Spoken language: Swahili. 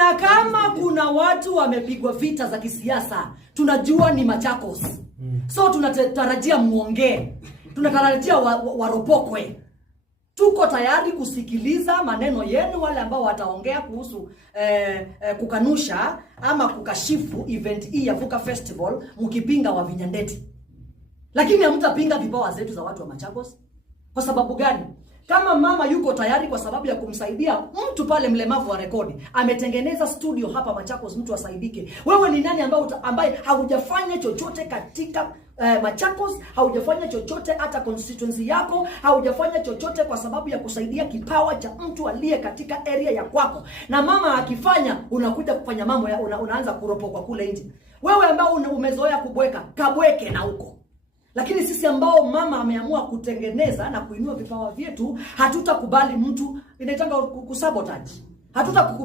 Na kama kuna watu wamepigwa vita za kisiasa, tunajua ni Machakos. So tunatarajia muongee. Tunatarajia waropokwe. Tuko tayari kusikiliza maneno yenu, wale ambao wataongea kuhusu kukanusha ama kukashifu event hii ya Vuka Festival mkipinga Wavinya Ndeti. Lakini hamtapinga vipawa zetu za watu wa Machakos. Kwa sababu gani? Kama mama yuko tayari kwa sababu ya kumsaidia mtu pale mlemavu wa rekodi, ametengeneza studio hapa Machakos mtu asaidike. Wewe ni nani ambaye haujafanya chochote katika Machakos, haujafanya chochote hata constituency yako, haujafanya chochote kwa sababu ya kusaidia kipawa cha mtu aliye katika area ya kwako. Na mama akifanya, unakuja kufanya mambo ya unaanza kuropokwa kule nje. Wewe ambao umezoea kubweka, kabweke na huko. Lakini sisi ambao mama ameamua kutengeneza na kuinua vipawa vyetu, hatutakubali mtu inaitanga kusabotage. Hatutakubali